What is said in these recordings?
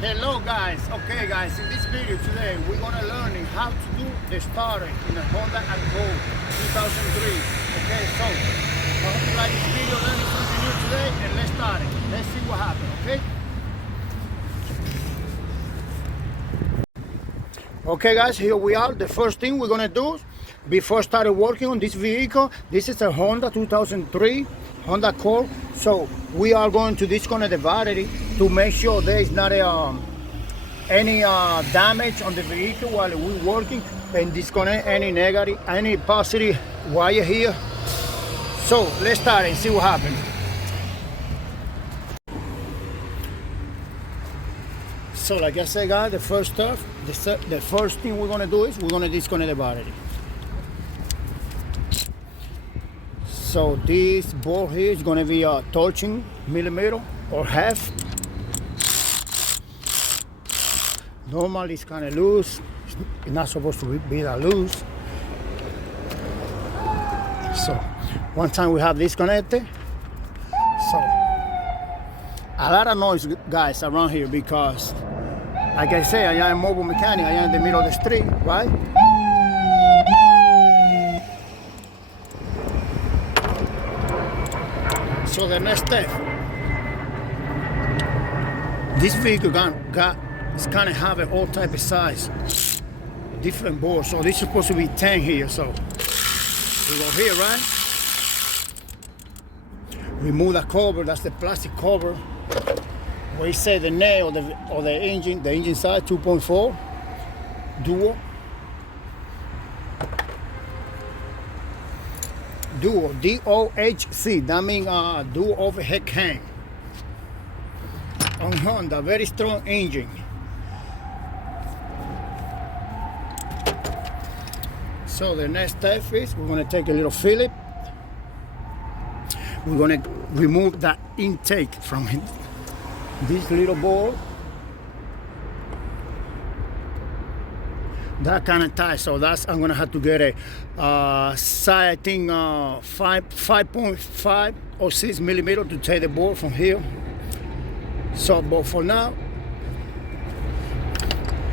Hello guys, okay guys, in this video today we're gonna learn how to do the starter in a Honda Accord 2003. Okay, so I hope you like this video, learning something new today, and let's start it. Let's see what happens, okay? Okay guys, here we are. The first thing we're gonna do before starting working on this vehicle, this is a Honda 2003 Honda Accord. So we are going to disconnect the battery to make sure there is not any damage on the vehicle while we're working, and disconnect any positive wire here. So let's start and see what happens. So like I said guys, the first thing we're gonna do is we're gonna disconnect the battery. So this board here is gonna be a 13 millimeter or half. Normally it's kind of loose. It's not supposed to be that loose. So one time we have disconnected. So a lot of noise guys around here because like I say, I am a mobile mechanic. I am in the middle of the street, right? So the next step, this vehicle it's kind of having all type of size, different boards. So this is supposed to be 10 here. So we go here, right? Remove the cover. That's the plastic cover. Where you say the nail or the engine size 2.4 dual. Dual, DOHC, that means dual overhead cam. On Honda, very strong engine. So the next step is we're gonna take a little Phillip. We're gonna remove that intake from this little ball. That kind of tight, so I'm gonna have to get a size, I think 5.5 or 6 millimeter to take the board from here. So, but for now,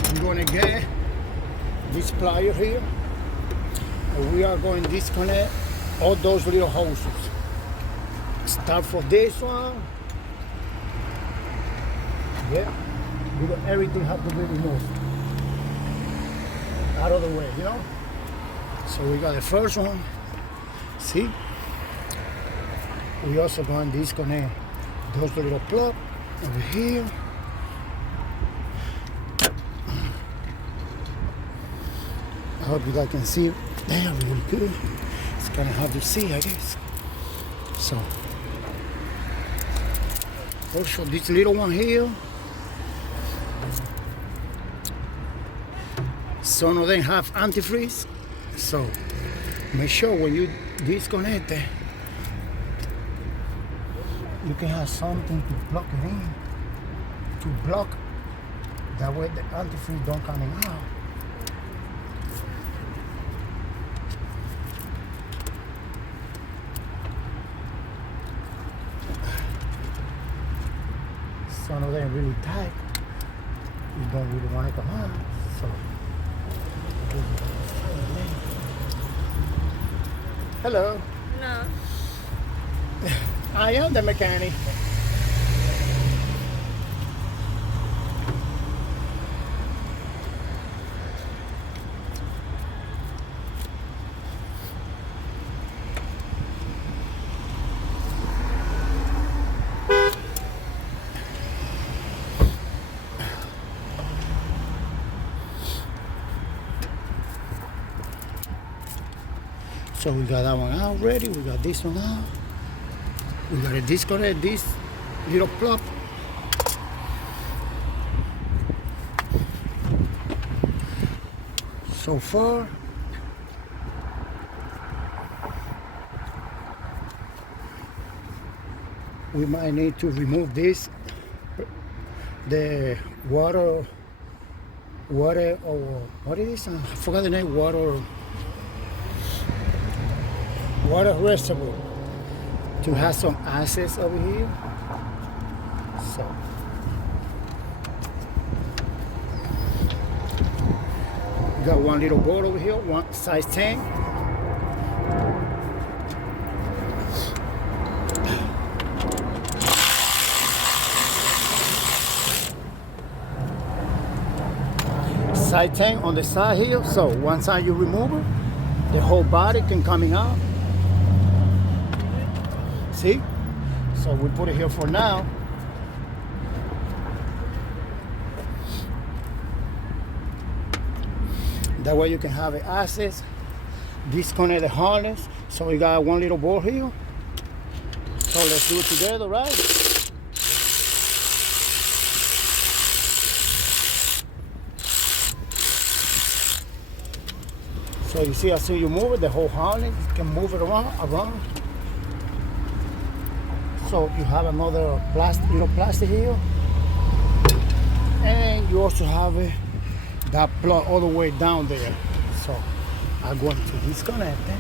I'm gonna get this plier here, and we are going to disconnect all those little hoses. Start for this one. Yeah, because everything has to be removed out of the way, you know. So we got the first one. See, we also going to disconnect those little plug over here. I hope you guys can see it there really good. It's kind of hard to see, I guess. So also this little one here. Some of them have antifreeze, so make sure when you disconnect it, you can have something to plug it in, to block, that way the antifreeze don't come out. Some of them really tight, you don't really want to come out, so. Hello. No. I am the mechanic. So we got that one out ready, we got this one out. We gotta disconnect this little plug. So far, we might need to remove this, the water, or what is it? I forgot the name, water reservoir to have some access over here. So Got one little board over here, one size 10. Size 10 on the side here. So one side you remove it, the whole body can coming out. See? So we put it here for now. That way you can have access, disconnect the harness. So we got one little board here. So let's do it together, right? So you see, as soon as you move it, the whole harness, you can move it around. So you have another little plastic here. And you also have that plug all the way down there. So I'm going to disconnect it.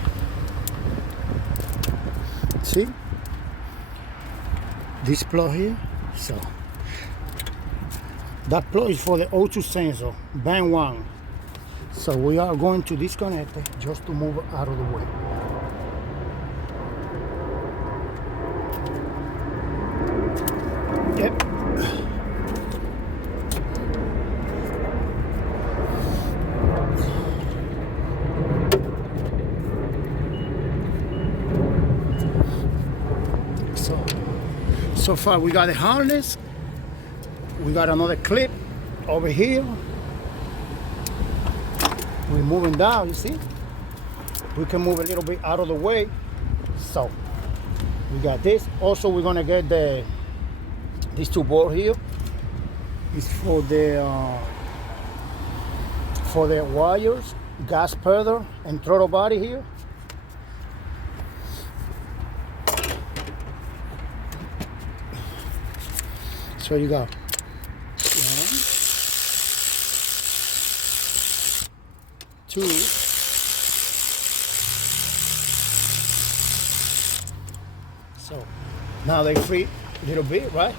See? This plug here. So that plug is for the O2 sensor, band 1. So we are going to disconnect it just to move it out of the way. Yep. So far we got the harness. We got another clip over here. We're moving down, you see? We can move a little bit out of the way. So we got this. Also we're gonna get these two boards here. It's for the wires, gas pedal and throttle body here. So you got 1, 2, so now they free a little bit, right?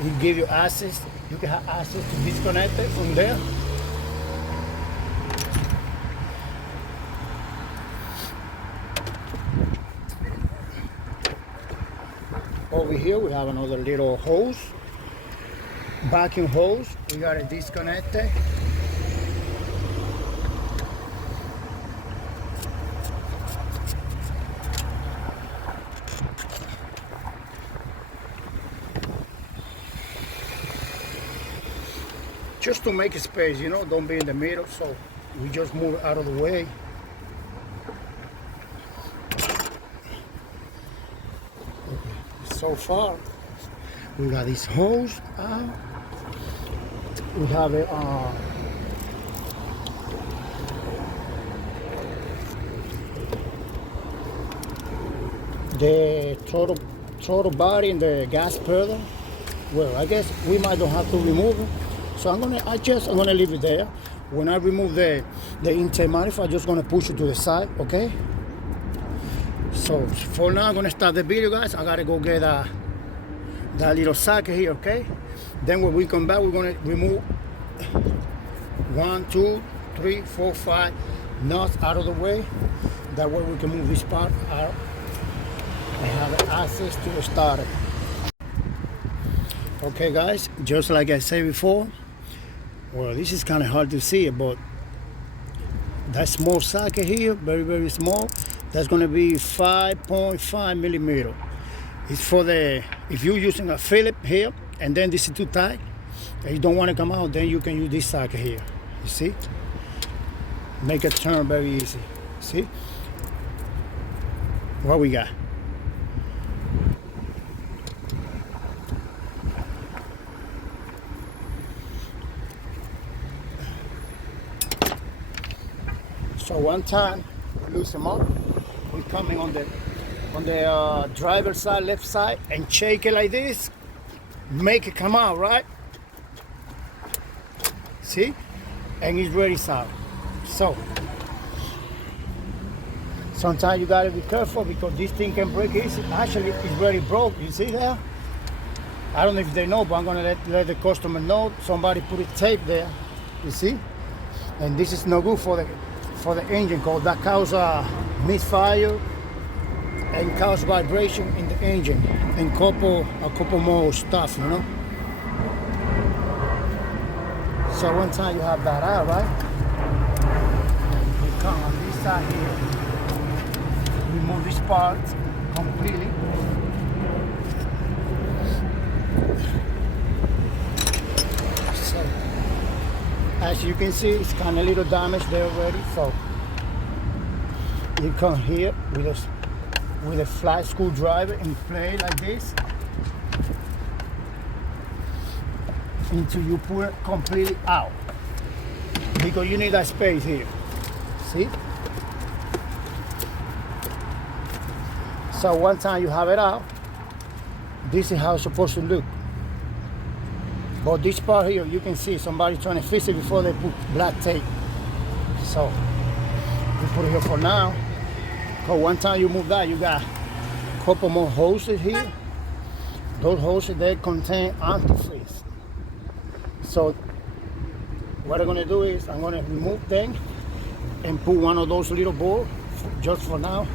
It will give you access. You can have access to disconnect it from there. Over here we have another little hose, vacuum hose. We got it disconnected. Just to make space, you know, don't be in the middle, so we just move it out of the way. So far, we got this hose out. We have it the throttle body and the gas pedal. Well, I guess we might don't have to remove it. So I'm gonna leave it there. When I remove the intake manifold, I'm just gonna push it to the side, okay? So for now, I'm gonna start the video, guys. I gotta go get that little socket here, okay? Then when we come back, we're gonna remove 1, 2, 3, 4, 5 nuts out of the way. That way we can move this part out and have access to the starter. Okay, guys, just like I said before, well, this is kind of hard to see, but that small socket here, very, very small, that's going to be 5.5 millimeter. It's for if you're using a Phillips here, and then this is too tight, and you don't want to come out, then you can use this socket here. You see? Make it turn very easy. See? What we got? So one time, loose them up. We're coming on the driver's side, left side, and shake it like this. Make it come out, right? See? And it's ready sound. So sometimes you gotta be careful because this thing can break easy. Actually, it's already broke. You see there? I don't know if they know, but I'm gonna let the customer know. Somebody put a tape there. You see? and this is no good for the engine, because that causes misfire and cause vibration in the engine and a couple more stuff, you know. So one time you have that out, right? You come on this side here, remove this part completely. So as you can see, it's kind of a little damaged there already. So you come here with a flat screwdriver and play like this until you pull it completely out, because you need that space here. See? So one time you have it out, this is how it's supposed to look. But this part here, you can see somebody trying to fix it before they put black tape. So you put it here for now. Because one time you move that, you got a couple more hoses here. Those hoses, they contain antifreeze. So what I'm gonna do is I'm gonna remove them and put one of those little balls just for now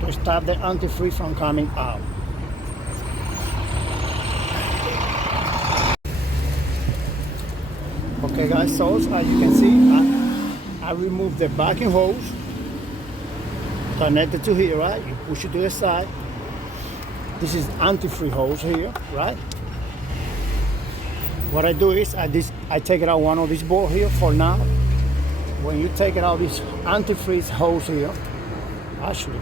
to stop the antifreeze from coming out. Okay guys, so as you can see, I removed the backing hose, connected to here, right? You push it to the side. This is antifreeze hose here, right? What I do is I take it out one of these bolts here for now. When you take it out this antifreeze hose here, actually,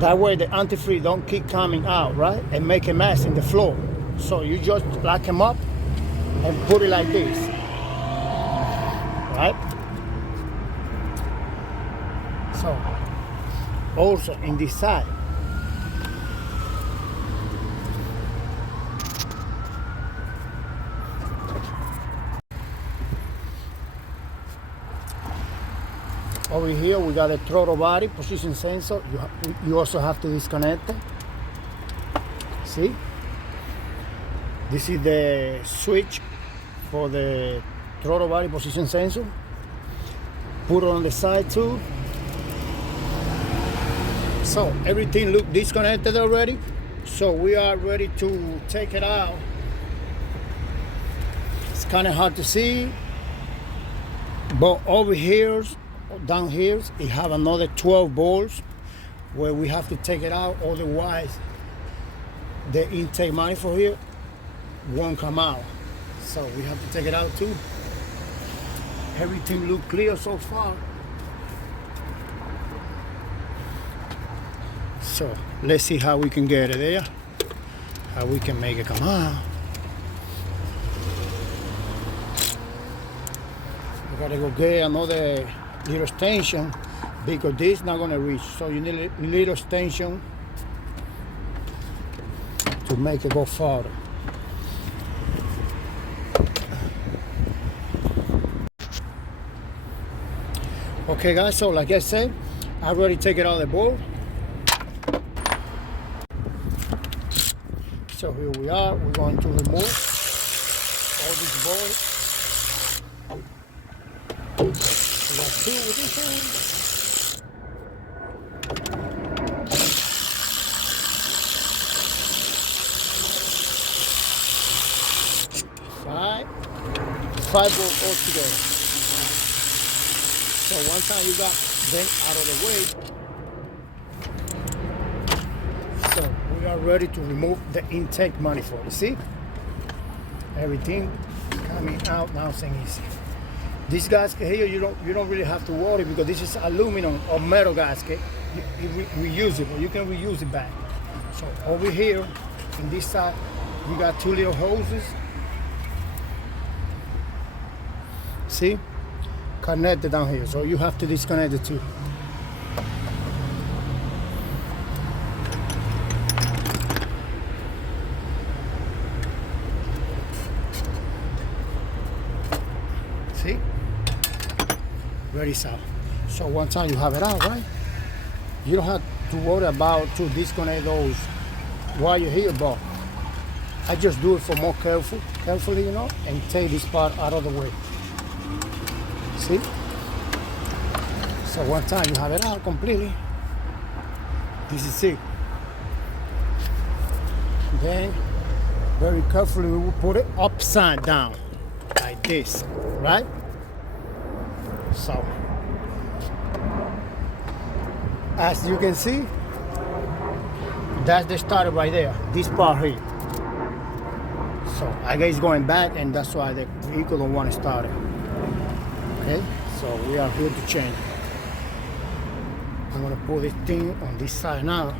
that way the antifreeze don't keep coming out, right? And make a mess in the floor. So you just lock them up and put it like this, right? So also in this side, over here we got a throttle body position sensor. You also have to disconnect it. See, this is the switch for the throttle body position sensor. Put it on the side too. So everything look disconnected already. So we are ready to take it out. It's kind of hard to see, but over here, down here, it have another 12 bolts where we have to take it out. Otherwise, the intake manifold here won't come out. So we have to take it out too. Everything look clear so far. So let's see how we can get it there, how we can make it come out. We gotta go get another little extension because this is not gonna reach. So you need a little extension to make it go farther. Okay guys, so like I said, I already take it out of the board. So here we are, we're going to remove all these bolts. We got two with this one. Five bolts all together. So one time you got them out of the way, so we are ready to remove the intake manifold. See, everything coming out nice and easy. This gasket here, you don't really have to worry because this is aluminum or metal gasket. You reusable. You can reuse it back. So over here, in this side, you got two little hoses. See, connected down here. So you have to disconnect the two. See, very sound. So one time you have it out, right? You don't have to worry about to disconnect those while you're here, but I just do it for more carefully, you know, and take this part out of the way. See? So one time you have it out completely. This is it. Then very carefully we will put it upside down like this, right? So as you can see, that's the starter right there, this part here. So I guess it's going back, and that's why the vehicle don't want to start it. Okay, so we are here to change. I'm gonna put this thing on this side now.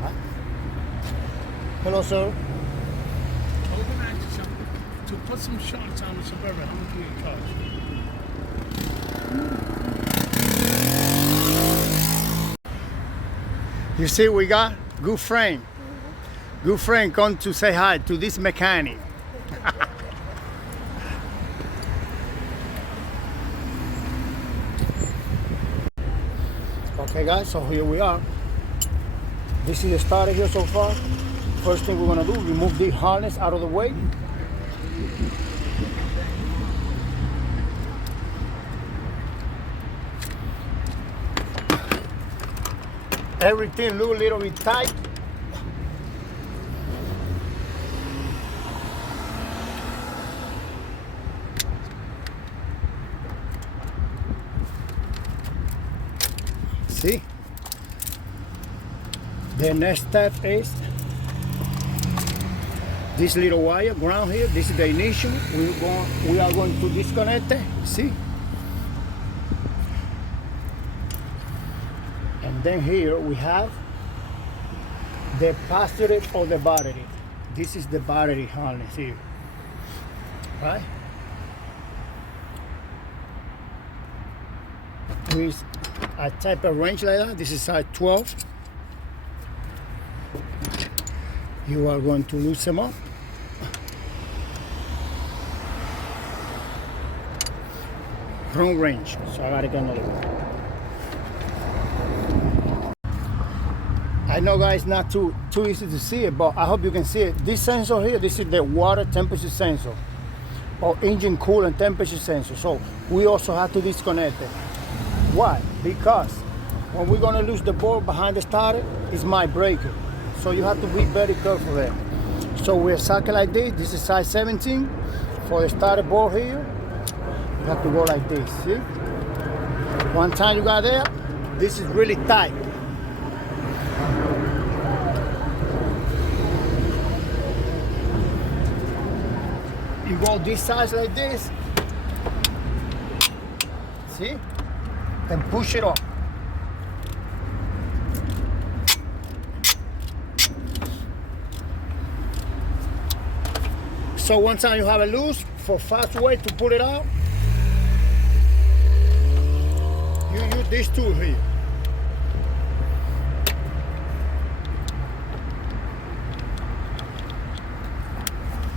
Right. Hello, sir. I was going to ask you something. To put some shots on the Suburban, how much do you charge? You see, we got good friend. Good friend come to say hi to this mechanic. Okay guys, so here we are. This is the starter here so far. First thing we're gonna do, remove the harness out of the way. Everything look a little bit tight. See? The next step is this little wire ground here. This is the ignition. We are going to disconnect it. See? And then here we have the positive of the battery. This is the battery harness here, right? With a type of wrench like that, this is size 12. You are going to loosen them up. Wrong wrench, so I gotta get another one. I know guys, not too easy to see it, but I hope you can see it. This sensor here, this is the water temperature sensor or engine coolant temperature sensor. So we also have to disconnect it. Why? Because when we're gonna lose the board behind the starter, it's my breaker. So you have to be very careful there. So we're circle like this. This is size 17 for the starter board here. You have to go like this. See? One time you got there, this is really tight. You go this size like this. See? And push it up. So one time you have it loose, for fast way to pull it out, you use this tool here.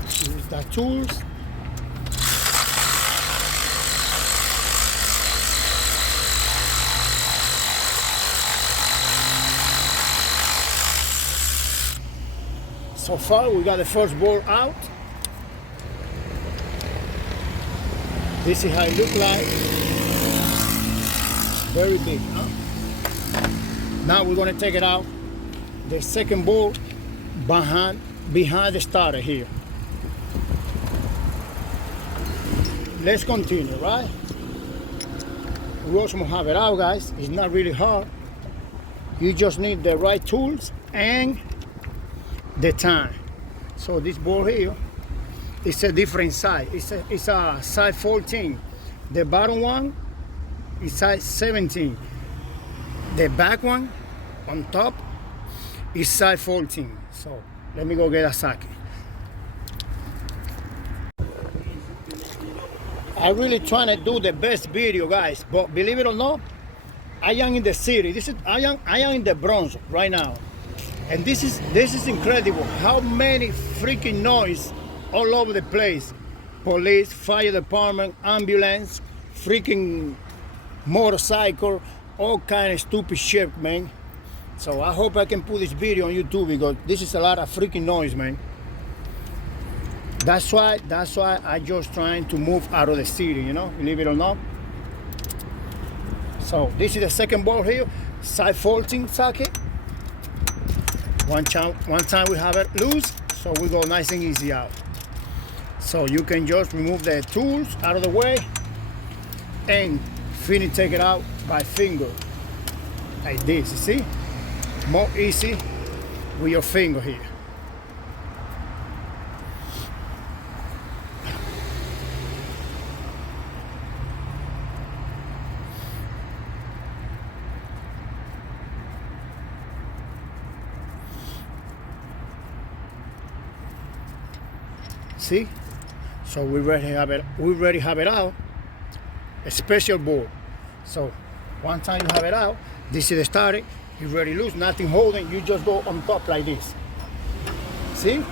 Use that tools. So far we got the first bolt out. This is how it looks like. Very big, huh? Now we're gonna take it out. The second bolt behind the starter here. Let's continue, right? We also have it out, guys. It's not really hard. You just need the right tools and the time. So this board here, it's a different size. It's a size 14. The bottom one is size 17. The back one on top is size 14. So let me go get a socket. I really trying to do the best video, guys, but believe it or not, I am in the city. I am in the Bronx right now. And this is incredible. How many freaking noise all over the place. Police, fire department, ambulance, freaking motorcycle, all kind of stupid shit, man. So I hope I can put this video on YouTube because this is a lot of freaking noise, man. That's why I just trying to move out of the city, you know, believe it or not. So this is the second bolt here, side faulting socket. One time we have it loose, so we go nice and easy out. So you can just remove the tools out of the way and finish take it out by finger, like this, you see? More easy with your finger here. See? So we already have it out. A special board. So one time you have it out, this is the starter, you already loose, nothing holding, you just go on top like this. See?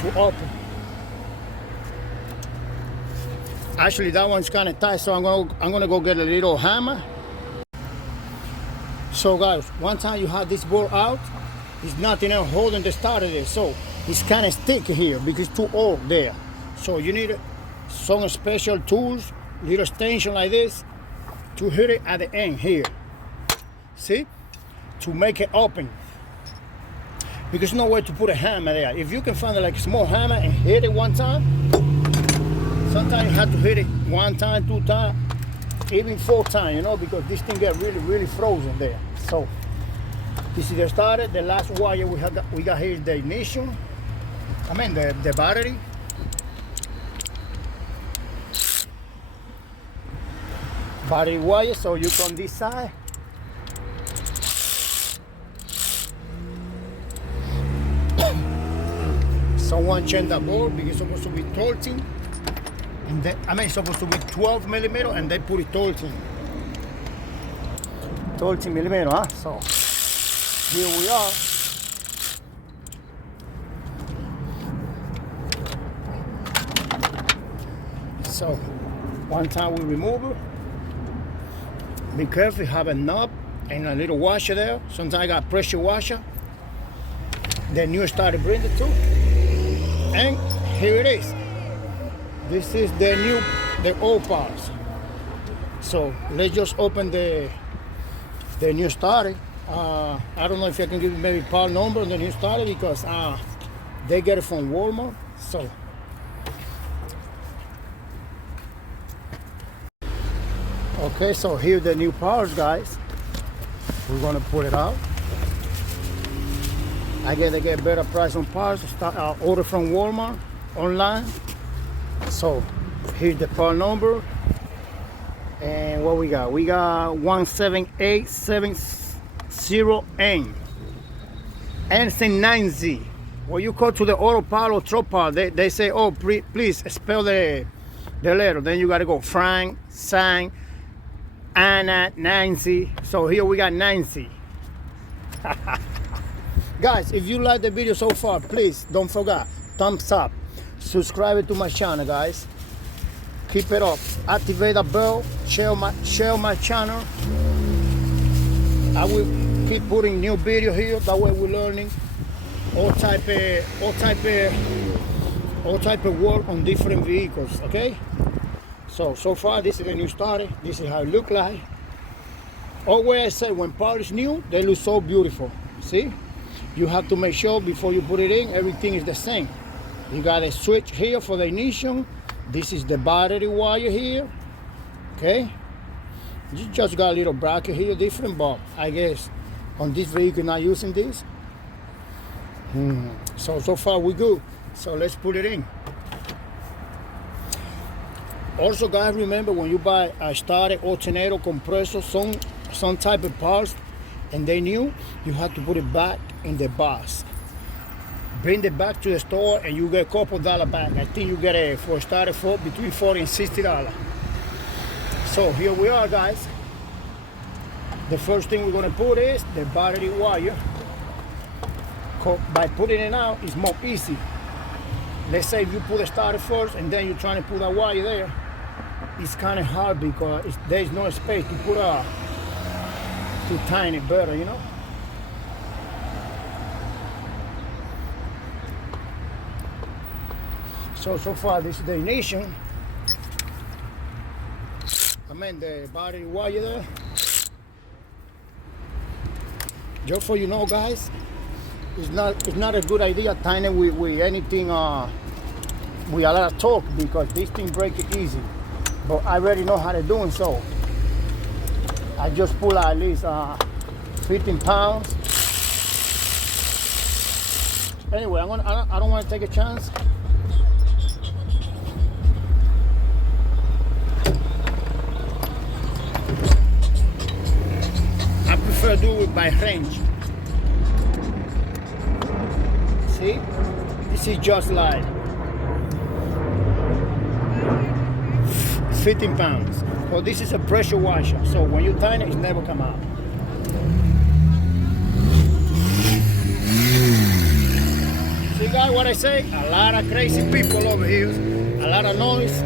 To open. Actually that one's kind of tight, so I'm gonna go get a little hammer. So guys, one time you have this board out, there's nothing else holding the starter there. So it's kind of sticky here because it's too old there. So you need some special tools, little extension like this, to hit it at the end here. See? To make it open. Because there's no way to put a hammer there. If you can find like a small hammer and hit it one time, sometimes you have to hit it one time, two times, even 4 times, you know, because this thing get really, really frozen there. So this is the starter. The last wire we got here is the ignition. I mean the battery. Battery wire, so you come this side. Someone changed the board because it's supposed to be 13. And then, I mean, it's supposed to be 12 millimeter and they put it 13. 13 millimeter, huh? So here we are. So one time we remove it. Be careful, you have a knob and a little washer there. Sometimes I got pressure washer. The new starter bring it too. And here it is. This is the old parts. So let's just open the new starter. I don't know if I can give you maybe part number on the new starter because they get it from Walmart. So okay, so here's the new parts, guys. We're gonna put it out. I guess they get better price on parts. Order from Walmart online. So here's the part number. And what we got? We got 17870N. N9Z. When you go to the auto part or truck part, they say, oh, please spell the letter. Then you gotta go Frank, Sang, Anna, Nancy. So here we got Nancy. Guys, if you like the video so far, please don't forget, thumbs up. Subscribe to my channel, guys. Keep it up. Activate the bell. Share my channel. I will keep putting new video here. That way we're learning all type of work on different vehicles. Okay. So far this is the new starter. This is how it look like. Always I say when part is new, they look so beautiful. See? You have to make sure before you put it in, everything is the same. You got a switch here for the ignition. This is the battery wire here. Okay? You just got a little bracket here, different, but I guess on this vehicle not using this. So far we good. So let's put it in. Also guys, remember when you buy a starter, alternator, compressor, some type of parts, and they new, you have to put it back in the box. Bring it back to the store and you get a couple $1 back. I think you get a for a starter for between $40 and $60. So here we are, guys. The first thing we're gonna put is the battery wire. By putting it out, it's more easy. Let's say if you put the starter first and then you're trying to put that wire there, it's kind of hard because there's no space to put to tighten it better, you know. So far this is the ignition. I mean the battery wire there. Just for you know, guys, it's not a good idea tightening with anything with a lot of torque, because this thing breaks it easy. But I already know how to do it, so I just pull at least 15 pounds. Anyway, I don't want to take a chance. I prefer do it by range. See, this is just like 15 pounds. Well, this is a pressure washer, so when you tighten it, it never come out. See, guys, what I say? A lot of crazy people over here, a lot of noise,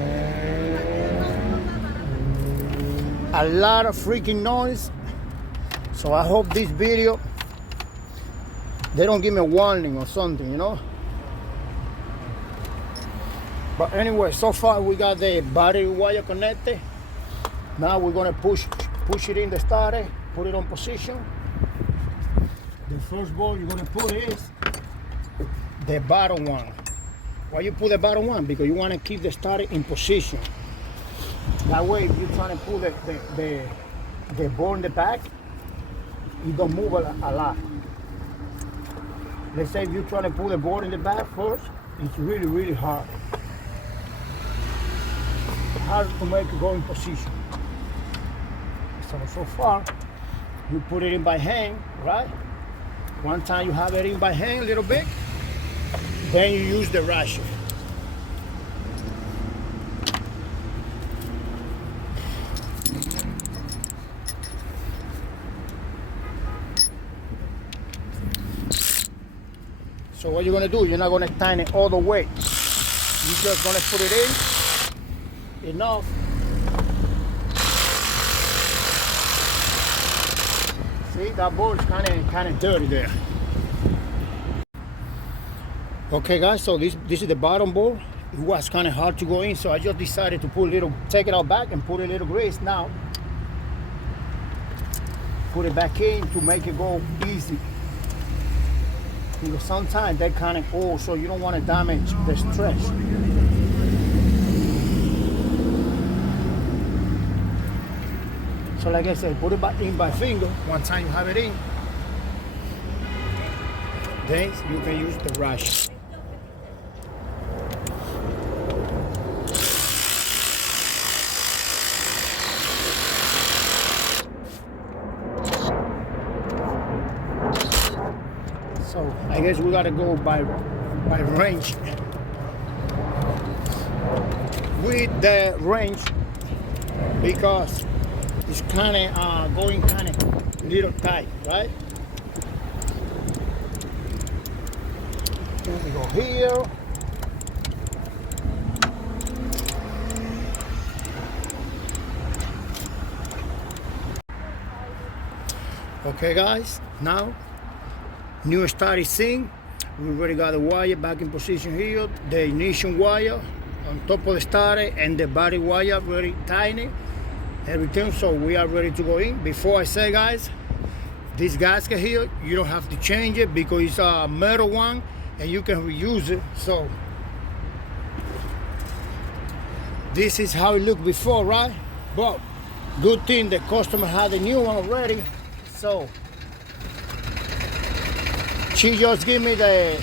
a lot of freaking noise. So I hope this video, they don't give me a warning or something, you know. But anyway, so far we got the battery wire connected. Now we're gonna push it in the starter, put it on position. The first bolt you're gonna put is the bottom one. Why you put the bottom one? Because you wanna keep the starter in position. That way, if you're trying to pull the bolt in the back, it don't move a lot. Let's say if you're trying to pull the board in the back first, it's really, really hard. Hard to make it go in position. So far, you put it in by hand, right? One time you have it in by hand a little bit, then you use the ratchet. So what you're gonna do, you're not gonna tighten it all the way. You're just gonna put it in enough. See, that bolt is kind of dirty there. Okay, guys, so this is the bottom bolt. It was kind of hard to go in, so I just decided to take it out back and put a little grease now. Put it back in to make it go easy. Because sometimes they kind of old, so you don't want to damage the stretch. So like I said, put it back in by finger. One time you have it in, then you can use the brush. So I guess we gotta go by range. With the range, because it's kind of going kind of little tight, right? Here we go here. Okay, guys, now new start is in. We already got the wire back in position here, the ignition wire on top of the starter, and the body wire very tiny, everything. So we are ready to go in. Before I say, guys, this gasket here, you don't have to change it because it's a metal one and you can reuse it. So this is how it looked before, right? But good thing the customer had a new one already, so she just gave me the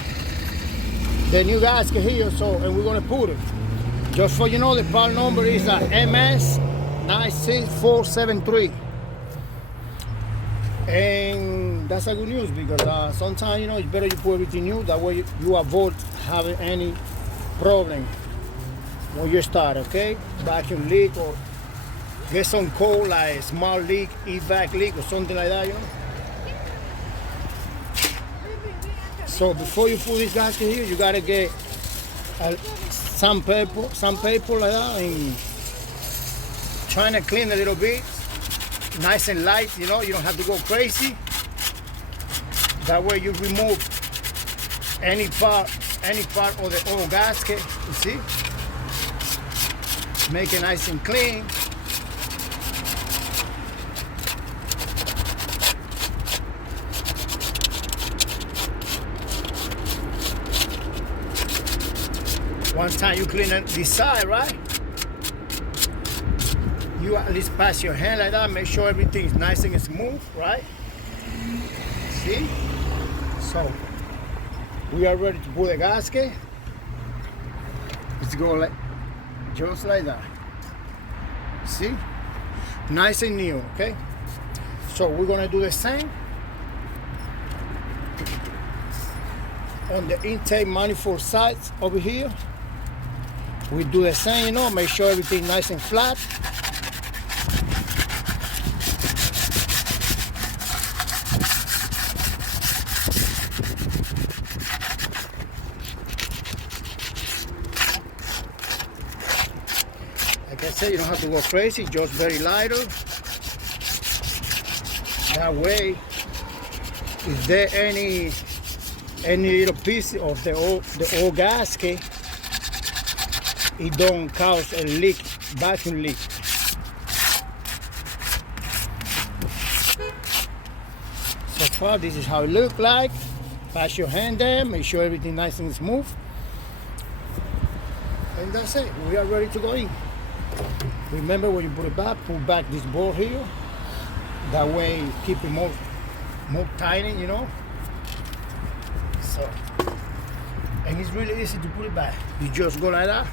new gasket here, so, and we're gonna put it. Just so you know, the part number is MS96473. And that's a good news, because sometimes, you know, it's better you put everything new, that way you avoid having any problem when you start, okay? Vacuum leak or get some cold, like small leak, evac leak or something like that, you know? So before you put this gasket here, you gotta get some paper like that, and trying to clean a little bit, nice and light, you know, you don't have to go crazy. That way you remove any part of the oil gasket, you see? Make it nice and clean. One time you clean this side, right? You at least pass your hand like that, make sure everything is nice and smooth, right? See? So, we are ready to put the gasket. Let's go like, just like that. See? Nice and new, okay? So we're gonna do the same on the intake manifold sides over here. We do the same, you know, make sure everything nice and flat. Like I said, you don't have to go crazy, just very lighter. That way, if there any little piece of the old gasket, it don't cause a leak, vacuum leak. So far, this is how it looks like. Pass your hand there, make sure everything nice and smooth. And that's it, we are ready to go in. Remember when you put it back, pull back this board here. That way, keep it more tight, you know. So, and it's really easy to put it back. You just go like that.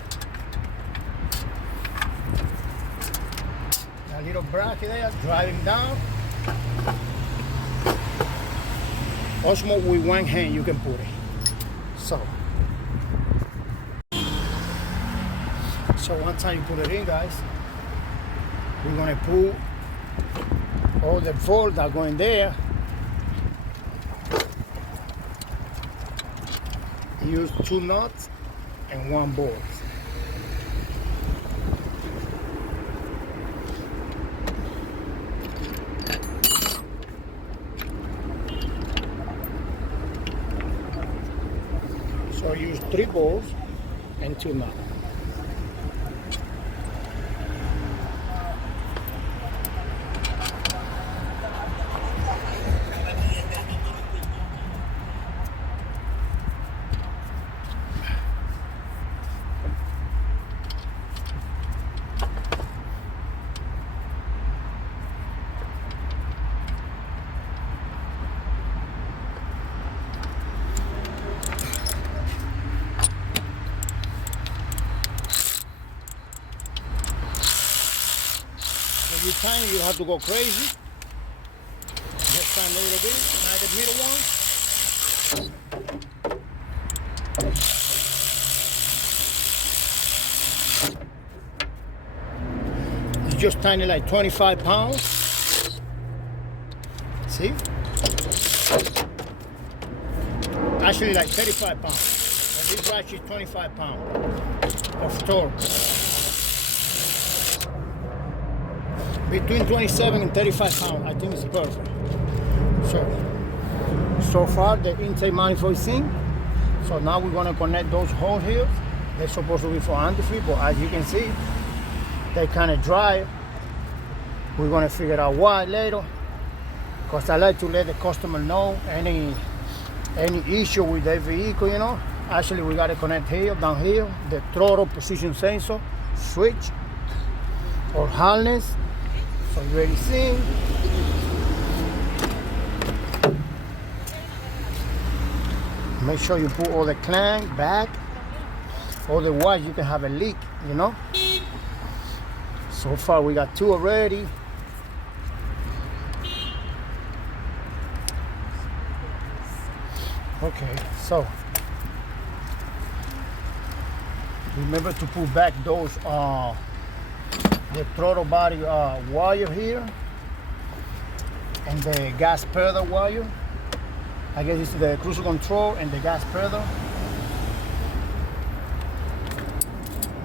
A little bracket there, driving down. Also with one hand you can put it. So one time you put it in, guys, we're gonna pull all the bolts that go in there. Use 2 nuts and 1 bolt. So use 3 bolts and 2 nuts. Every time you have to go crazy. Just time a little bit, now the middle one. It's just tiny, like 25 pounds. See? Actually like 35 pounds. But this ratchet is 25 pounds of torque. Between 27 and 35 pounds, I think it's perfect. So far the intake manifold is in. So now we're gonna connect those holes here. They're supposed to be for antifreeze, but as you can see, they kind of dry. We're gonna figure out why later. Because I like to let the customer know any issue with their vehicle, you know. Actually, we gotta connect here, down here, the throttle position sensor, switch, or harness. So you already seen. Make sure you put all the clank back. Otherwise you can have a leak, you know. So far we got 2 already. Okay, so remember to put back those the throttle body wire here and the gas pedal wire. I guess it's the cruise control and the gas pedal.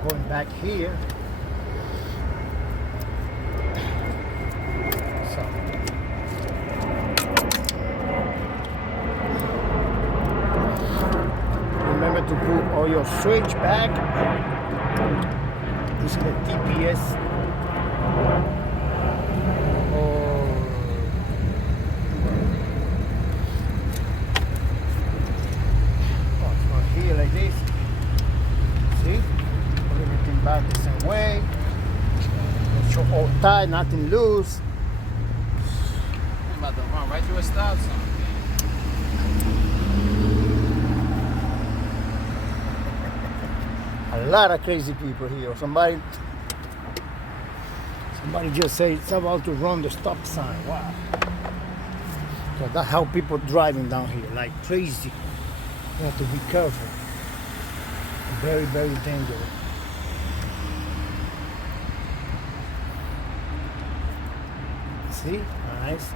Going back here. So remember to put all your switch back. This is the TPS. Here like this. See? Put everything back the same way. Make sure all tight, nothing loose. I'm about to run right through a stop sign. A lot of crazy people here. Somebody just said it's about to run the stop sign. Wow. So that's how people driving down here, like crazy. You have to be careful. Very, very dangerous. See? Nice.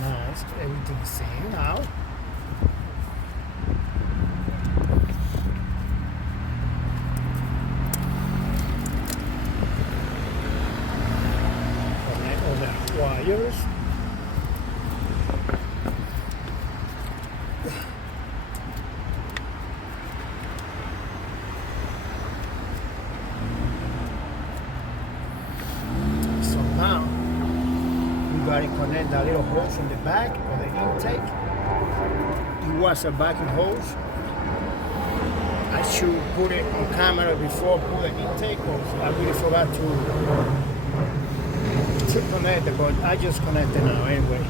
Nice. Everything is same now. Connect all the wires. So now we gotta connect that little hose in the back of the intake. It was a backing hose. I should put it on camera before I put the intake hose. I really forgot to connect it, but I just connect it now anyway.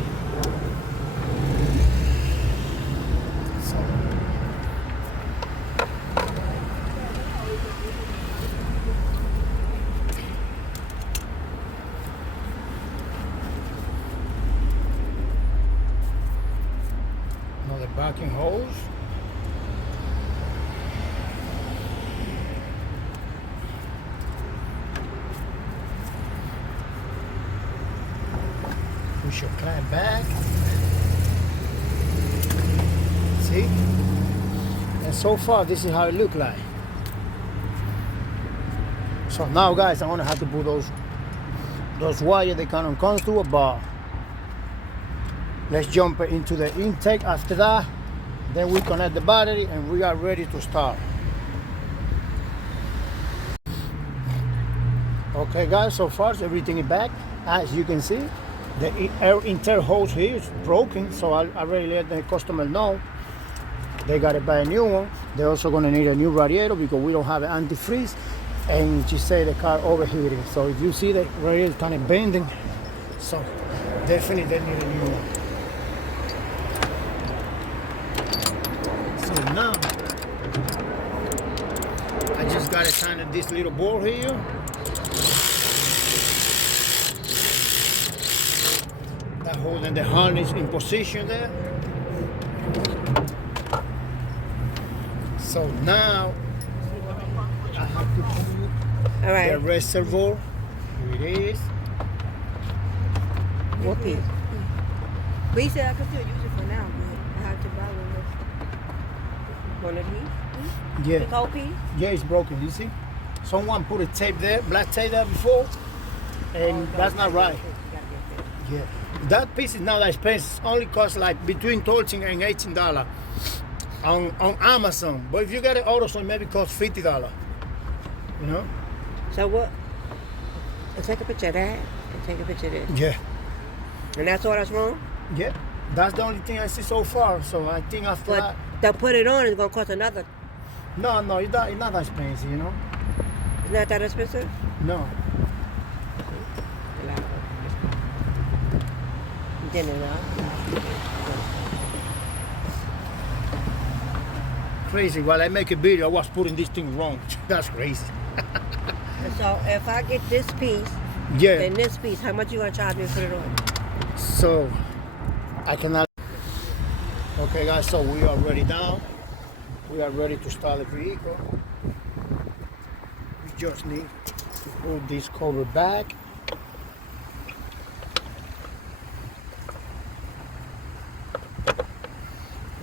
So, another backing hose. Push your clamp back. See? And so far, this is how it look like. So now, guys, I'm gonna have to put those wires. They kind of comes to a bar. Let's jump into the intake. After that, then we connect the battery and we are ready to start. Okay, guys. So far, everything is back. As you can see, the air inter hose here is broken, so I already let the customer know they gotta buy a new one. They're also gonna need a new radiator because we don't have an antifreeze, and she said the car overheating. So if you see the radiator kind of bending, so definitely they need a new one. So now I just gotta tighten this little ball here. Holding the harness in position there. So now I have to put the reservoir. Here it is. What piece? But he said I could still use it for now, but I have to buy one of these. Yeah. The whole piece? Yeah, it's broken. You see? Someone put a tape there, black tape there before, and that's not right. Yeah. That piece is not that expensive. It only costs like between $13 and $18 on Amazon. But if you get it AutoZone, it maybe costs $50. You know? So what? I'll take a picture of that and take a picture of this. Yeah. And that's all that's wrong? Yeah. That's the only thing I see so far. So I think after But to put it on is going to cost another. No, it's not that expensive, you know? It's not that expensive? No. Crazy. While I make a video, I was putting this thing wrong. That's crazy. And so if I get this piece, yeah. then this piece, how much you gonna charge me to put it on? So I cannot. Okay, guys. So we are ready now. We are ready to start the vehicle. We just need to put this cover back.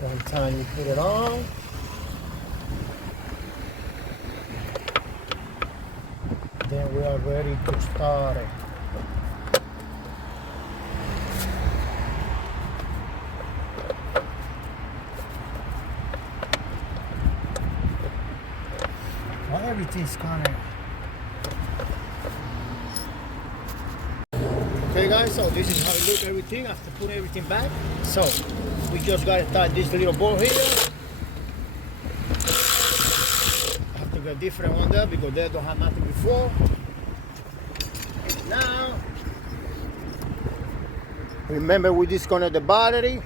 One time you put it on. Then we are are ready to start it. Well, everything's kind of... Okay guys, so this is how it looks everything after putting everything back. So we just gotta start this little ball here. I have to get different one there because they don't have nothing before. Now, remember we disconnect the battery,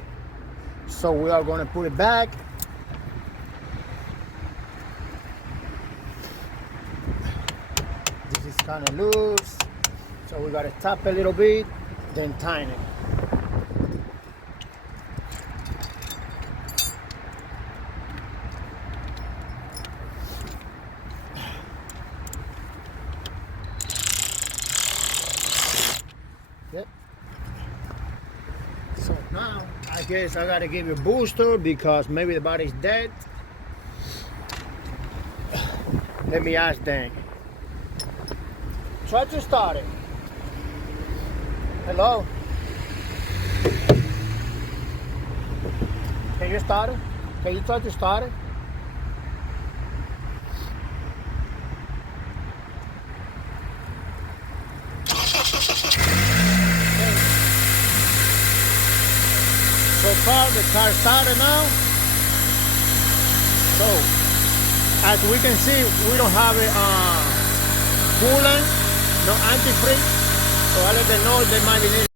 so we are gonna put it back. This is kind of loose. So we gotta tap a little bit, then tighten it. Yep. So now, I guess I gotta give it a booster because maybe the battery's dead. Let me ask Dan. Try to start it. Hello? Can you start it? Can you try to start it? So far the car started now. So as we can see, we don't have a coolant, no antifreeze. So I let them know they might be needing